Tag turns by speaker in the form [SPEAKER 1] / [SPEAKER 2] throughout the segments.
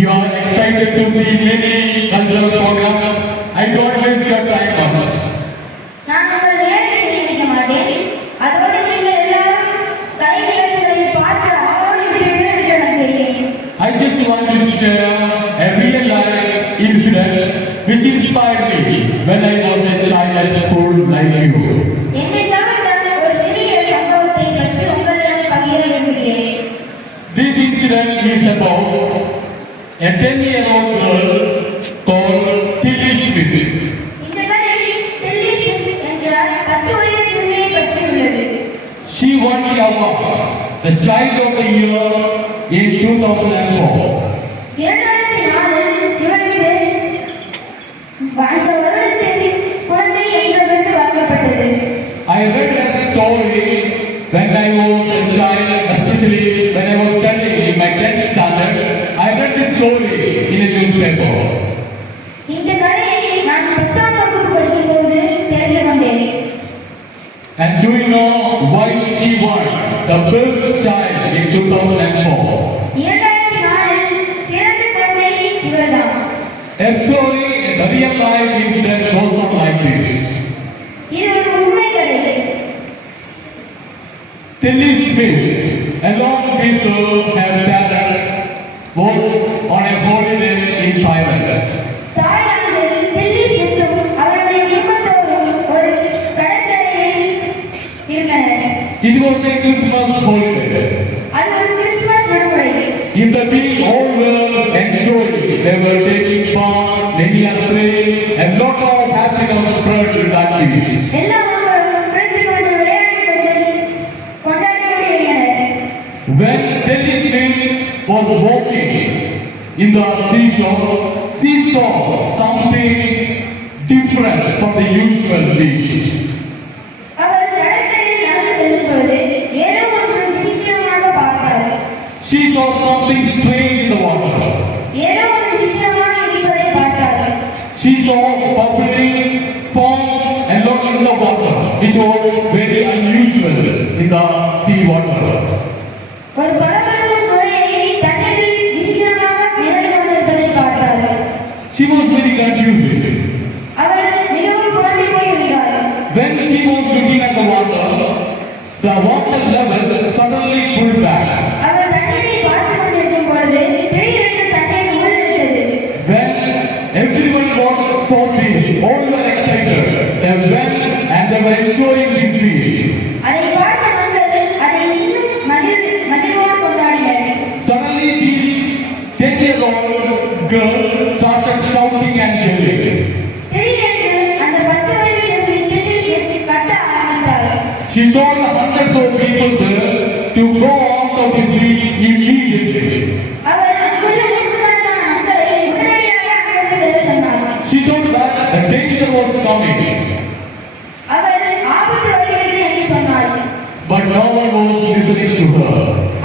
[SPEAKER 1] You are excited to see many cultural programs. I don't waste your time much.
[SPEAKER 2] நான் உங்கள் நேரத்தை வீணடிக்க மாட்டேன் அதோடு நீங்கள் எல்லாரும் கலை நிகழ்ச்சிகளை பார்த்து அவரோடு இருப்பீர்கள் என்று எனக்கு தெரியும்
[SPEAKER 1] I just want to share a real life incident which inspired me when I the Child of the Year in 2004. I read that story when I was a child, especially when I was studying in my 10th standard. I read this story in a newspaper. And do you know why she won? the first child in 2004 A story the real life incident goes on like this. Tilly Smith, along with her many are playing and lot of happiness spread in that beach. When Dennis man was walking in the seashore, she saw something different from the usual beach. She saw something strange in the water She saw bubbling foams along in the water, which was very unusual in the sea water.
[SPEAKER 2] ஒரு பளபளக்கும் நுரையை தண்ணீரில் விசித்திரமாக மிதந்து கொண்டிருப்பதை பார்த்தார்
[SPEAKER 1] She was girl started shouting and yelling. She told the hundreds of people there to go out of this meeting immediately. She told that the danger was coming. But no one was listening to her.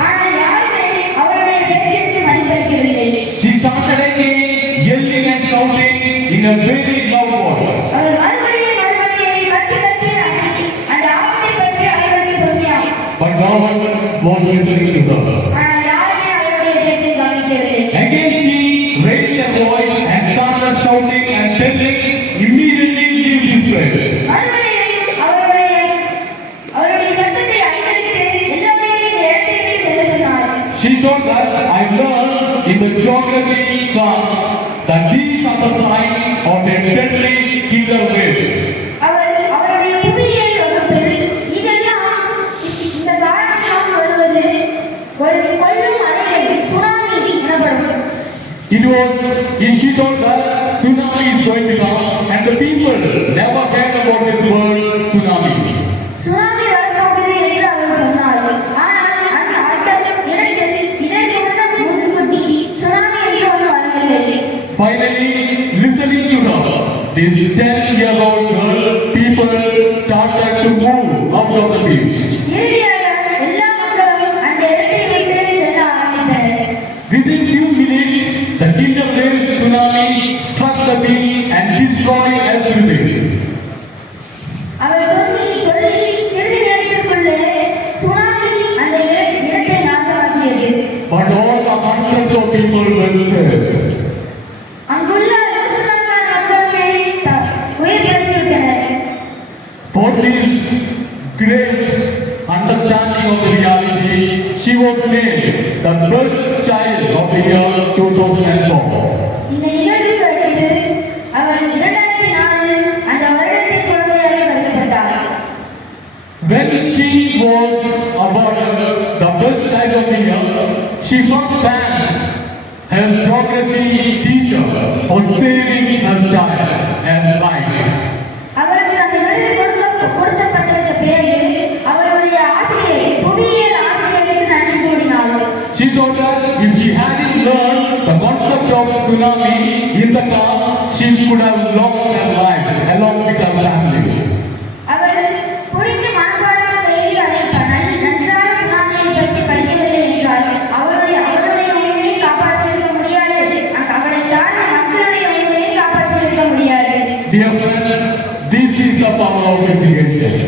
[SPEAKER 1] in a very loud voice. But no was listening to her. Again she raised her voice and started shouting and telling, immediately leave this place. She told her, I learned in the geography class the deeds of the society are entirely killer waves. It was, she told that tsunami is going to come and the people never cared about this
[SPEAKER 2] world.
[SPEAKER 1] Finally, listening to her, this 10 year old girl, people for saving her child and life.
[SPEAKER 2] அவருக்கு அந்த விருது கொடுக்க கொடுக்கப்பட்டதற்கு பிறகு அவருடைய ஆசிரியர் புவியியல் ஆசிரியருக்கு நன்றி கூறினார்
[SPEAKER 1] She told her if she hadn't learned the concept of tsunami in the car, she could have lost Dear friends, this is the power of education.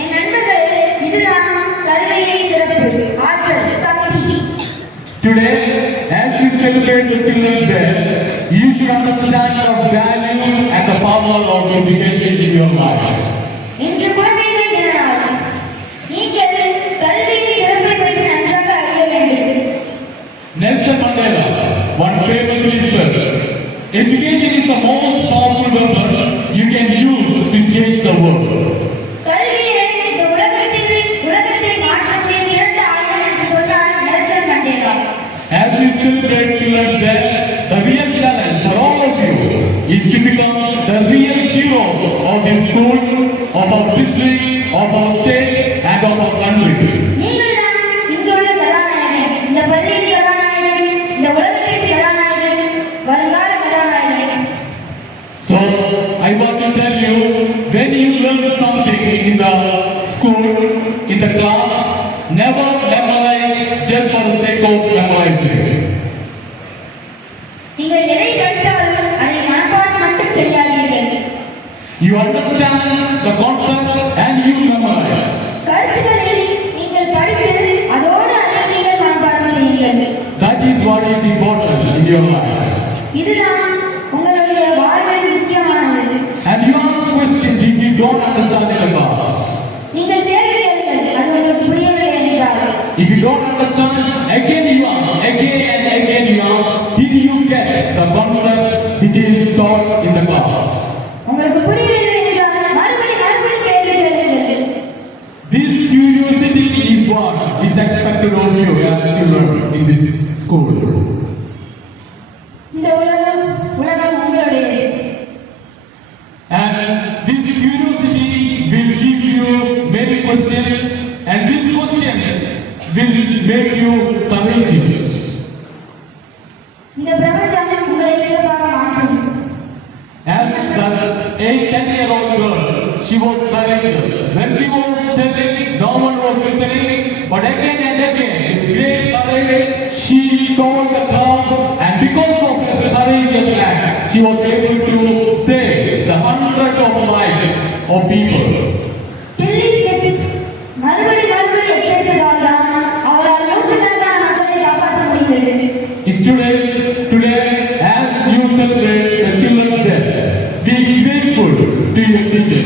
[SPEAKER 2] என் நண்பர்களே இதுதான் கல்வியின் சிறப்பு ஆற்றல் சக்தி
[SPEAKER 1] Today, as we celebrate the Children's Day, you should understand the value and the power of education in your lives.
[SPEAKER 2] இன்று குழந்தைகள்
[SPEAKER 1] Education is the most powerful weapon you can use to change the world. As we celebrate Children's Day, the real challenge for all of you is to become the real heroes of this school, of our district, of our state, and of our country. in the school, in the class, never memorize just for the sake of memorizing.
[SPEAKER 2] நீங்கள் எதை படித்தாலும் அதை மனப்பாடம் மட்டும் செய்யாதீர்கள்
[SPEAKER 1] You understand the concept and you memorize.
[SPEAKER 2] கருத்துக்களை நீங்கள் படித்து அதோடு அதை நீங்கள் மனப்பாடம் செய்யுங்கள்
[SPEAKER 1] That is what is important in your lives.
[SPEAKER 2] இதுதான் உங்களுடைய வாழ்வில் முக்கியமானது
[SPEAKER 1] And you ask questions if you don't understand in the class.
[SPEAKER 2] நீங்கள் கேள்வி கேளுங்கள் அது உங்களுக்கு புரியவில்லை என்றால்
[SPEAKER 1] If you don't understand, again you ask, again and again you ask, did you get the concept which is taught in the class?
[SPEAKER 2] உங்களுக்கு புரியவில்லை என்றால் மறுபடி மறுபடி கேள்வி கேளுங்கள்
[SPEAKER 1] This curiosity is what is expected of you as children in this school. regulars. When she was telling, no one was listening, but again and again, with great courage, she covered the ground, and because of her courageous act, she was able to save the hundreds of lives of people. Today, today, as you celebrate the Children's Day, be grateful to your
[SPEAKER 2] teacher.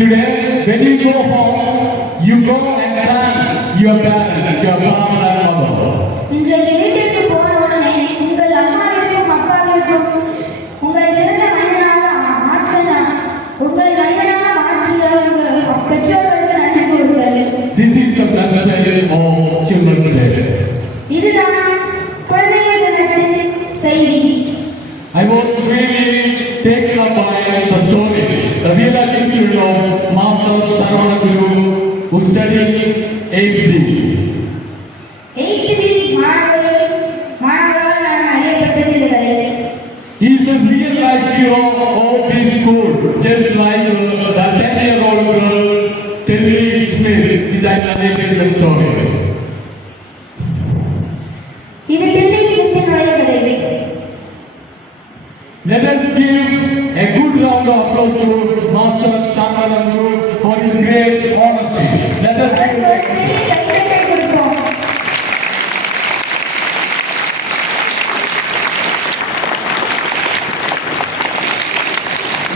[SPEAKER 1] Today, when you go home, you go and thank your parents, your father and mother.
[SPEAKER 2] இன்றைக்கு வீட்டிற்கு போன உடனே உங்கள் அம்மாவிற்கும் அப்பாவிற்கும் உங்களை சிறந்த மனிதனாக மாற்றினார் உங்களை மனிதனாக மாற்றிய பெற்றோர்களுக்கு நன்றி கூறுங்கள்
[SPEAKER 1] This is the message of Children's Day.
[SPEAKER 2] இதுதான்
[SPEAKER 1] குழந்தைகள் தினத்தின் செய்தி
[SPEAKER 2] I was really student of Master Sarvana Guru who study 8th day.
[SPEAKER 1] He is a real life hero of this school, just like uh, the 10 year old girl, Tilly Smith, which I narrated in the story.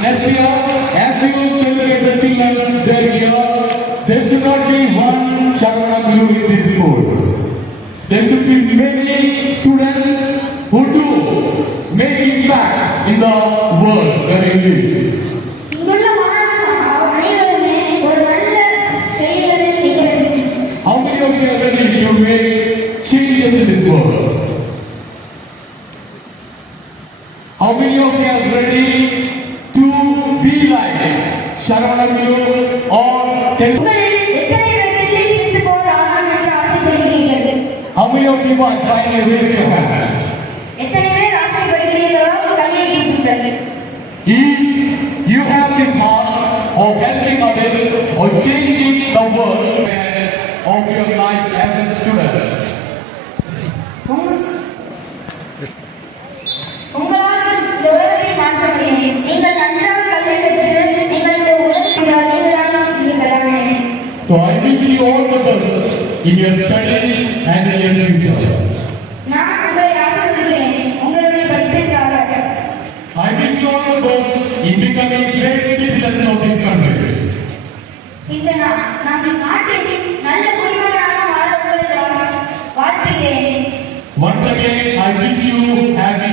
[SPEAKER 1] Next year, as you celebrate the Children's Day here, there should not be one Sharana Guru in this school. There should be many students who do make impact in the world where you live. How many of you are ready to make changes in this world? How many of you are ready
[SPEAKER 2] என்று ஆசைப்படுகிறீர்கள்
[SPEAKER 1] How many of you are kindly raise your hand?
[SPEAKER 2] எத்தனை பேர் ஆசைப்படுகிறீர்களோ கையை தூக்குங்கள்
[SPEAKER 1] If you have this heart of helping others or changing the world of your life as a student, so I wish you all the best in your studies and in your future.
[SPEAKER 2] நான் உங்களை ஆசீர்வதிக்கிறேன் உங்களுடைய படிப்பிற்காக
[SPEAKER 1] I wish you all the best in becoming great citizens of this country.
[SPEAKER 2] இந்த நா- நம் நாட்டில் நல்ல குடிமகனாக மாற உங்களை வாழ்- வாழ்த்துகிறேன்
[SPEAKER 1] Once again, I wish you happy Children's Day.